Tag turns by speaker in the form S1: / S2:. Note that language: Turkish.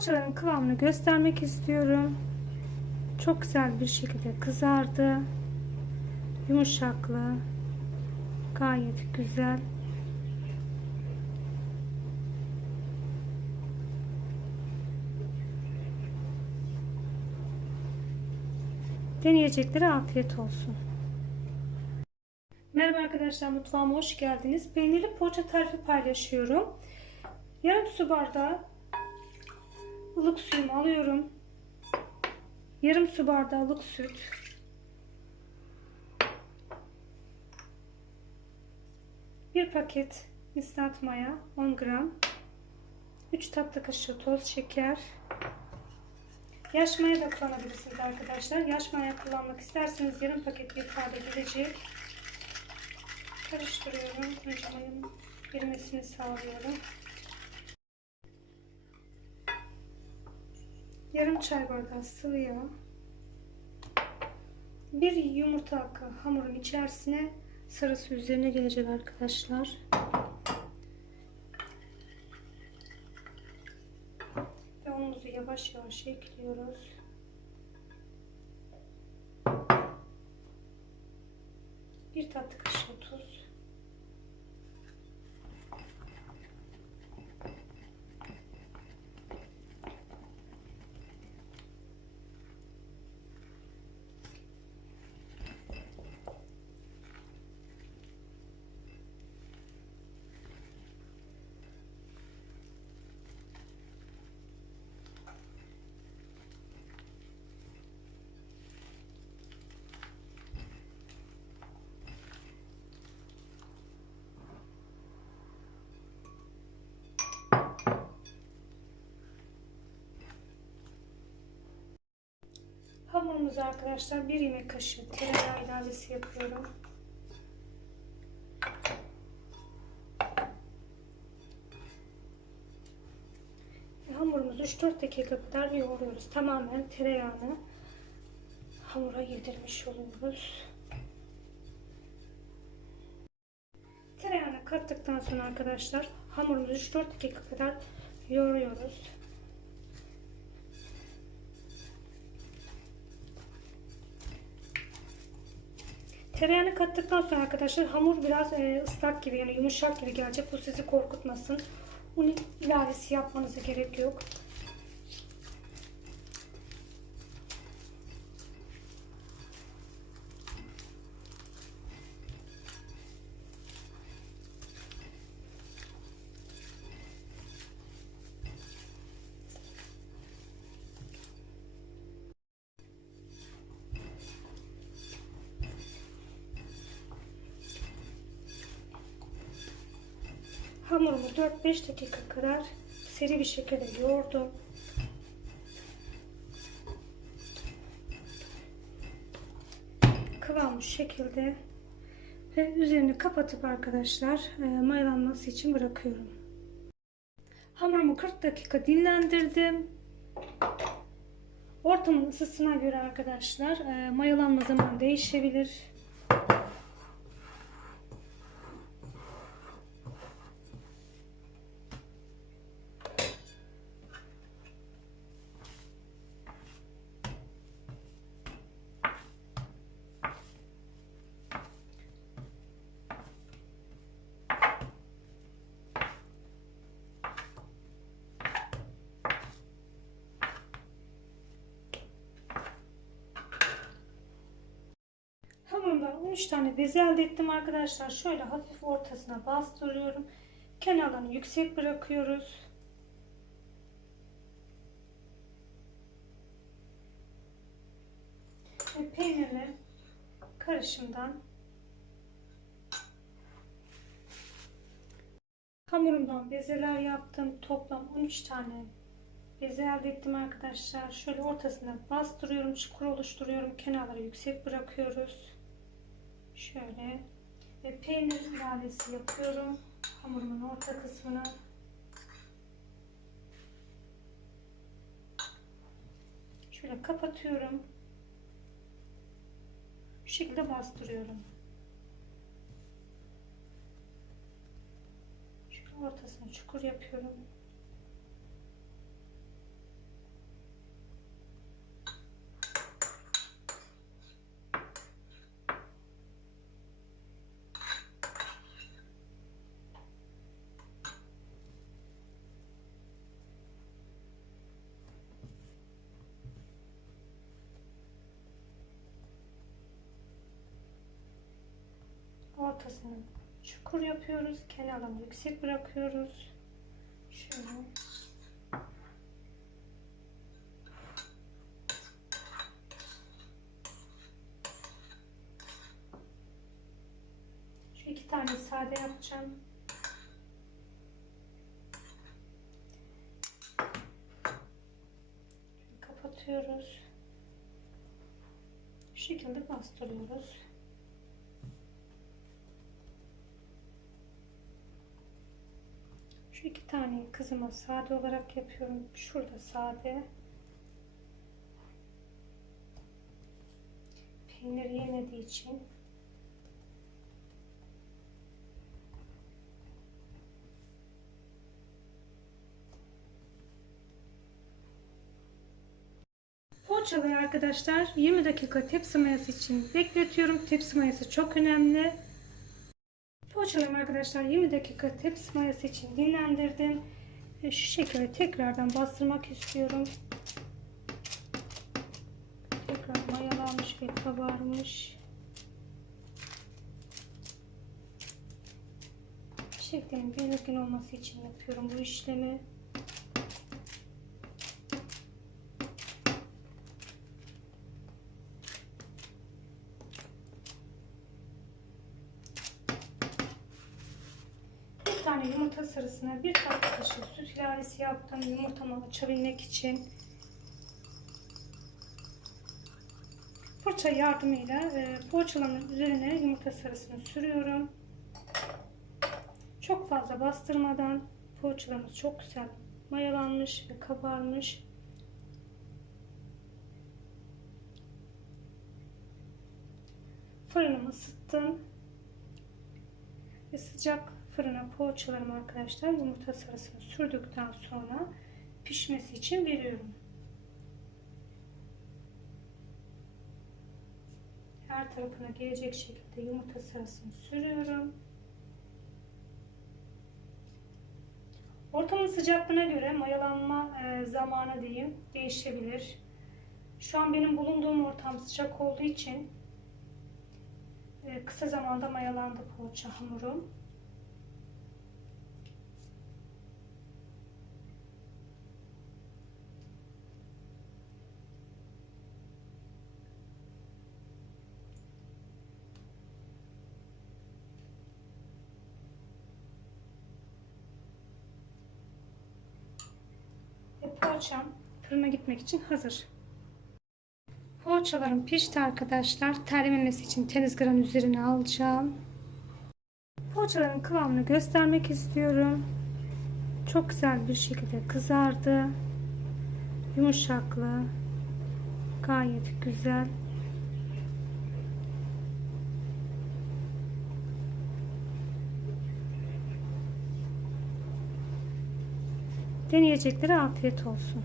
S1: Poğaçaların kıvamını göstermek istiyorum. Çok güzel bir şekilde kızardı. Yumuşaklığı gayet güzel. Deneyeceklere afiyet olsun. Merhaba arkadaşlar mutfağıma hoş geldiniz. Peynirli poğaça tarifi paylaşıyorum. Yarım su bardağı ılık suyumu alıyorum. Yarım su bardağı ılık süt. Bir paket instant maya 10 gram. 3 tatlı kaşığı toz şeker. Yaş maya da kullanabilirsiniz arkadaşlar. Yaş maya kullanmak isterseniz yarım paket yeterli gelecek. Karıştırıyorum. Önce erimesini sağlıyorum. Yarım çay bardağı sıvı yağ. Bir yumurta akı hamurun içerisine sarısı üzerine gelecek arkadaşlar. Ve unumuzu yavaş yavaş ekliyoruz. Bir tatlı kaşığı tuz. Hamurumuza arkadaşlar bir yemek kaşığı tereyağı ilavesi yapıyorum. Hamurumuzu 3-4 dakika kadar yoğuruyoruz. Tamamen tereyağını hamura yedirmiş oluyoruz. Tereyağını kattıktan sonra arkadaşlar hamurumuzu 3-4 dakika kadar yoğuruyoruz. Tereyağını kattıktan sonra arkadaşlar hamur biraz e, ıslak gibi yani yumuşak gibi gelecek. Bu sizi korkutmasın. Un ilavesi yapmanıza gerek yok. Hamurumu 4-5 dakika kadar seri bir şekilde yoğurdum. Kıvam şekilde ve üzerini kapatıp arkadaşlar e, mayalanması için bırakıyorum. Hamurumu 40 dakika dinlendirdim. Ortamın ısısına göre arkadaşlar e, mayalanma zamanı değişebilir. Hamurumdan 13 tane beze elde ettim arkadaşlar. Şöyle hafif ortasına bastırıyorum. Kenarlarını yüksek bırakıyoruz. Ve peynirli karışımdan hamurumdan bezeler yaptım. Toplam 13 tane beze elde ettim arkadaşlar. Şöyle ortasına bastırıyorum. Çukur oluşturuyorum. Kenarları yüksek bırakıyoruz. Şöyle ve peynir ilavesi yapıyorum hamurumun orta kısmına. Şöyle kapatıyorum. Şu şekilde bastırıyorum. Şöyle ortasına çukur yapıyorum. Ortasını çukur yapıyoruz. Kenarlarını yüksek bırakıyoruz. Şöyle. Şu iki tane sade yapacağım. Şöyle kapatıyoruz. Şu şekilde bastırıyoruz. Tane kızıma sade olarak yapıyorum. Şurada sade. Peynir yemediği için Poğaçaları arkadaşlar 20 dakika tepsi mayası için bekletiyorum. Tepsi mayası çok önemli. Poğaçalarımı arkadaşlar 20 dakika tepsi mayası için dinlendirdim. Şu şekilde tekrardan bastırmak istiyorum. Tekrar mayalanmış ve kabarmış. Şeklin belirgin olması için yapıyorum bu işlemi. Tane yumurta sarısına bir tatlı kaşığı süt ilavesi yaptım yumurtamı açabilmek için. Fırça yardımıyla e, poğaçaların üzerine yumurta sarısını sürüyorum. Çok fazla bastırmadan poğaçalarımız çok güzel mayalanmış ve kabarmış. Fırınımı ısıttım. Ve sıcak fırına poğaçalarımı arkadaşlar yumurta sarısını sürdükten sonra pişmesi için veriyorum. Her tarafına gelecek şekilde yumurta sarısını sürüyorum. Ortamın sıcaklığına göre mayalanma e, zamanı diyeyim değişebilir. Şu an benim bulunduğum ortam sıcak olduğu için e, kısa zamanda mayalandı poğaça hamurum. Poğaçam fırına gitmek için hazır. Poğaçalarım pişti arkadaşlar. Terlememesi için tenizgranın üzerine alacağım. Poğaçaların kıvamını göstermek istiyorum. Çok güzel bir şekilde kızardı. Yumuşaklığı gayet güzel. Deneyeceklere afiyet olsun.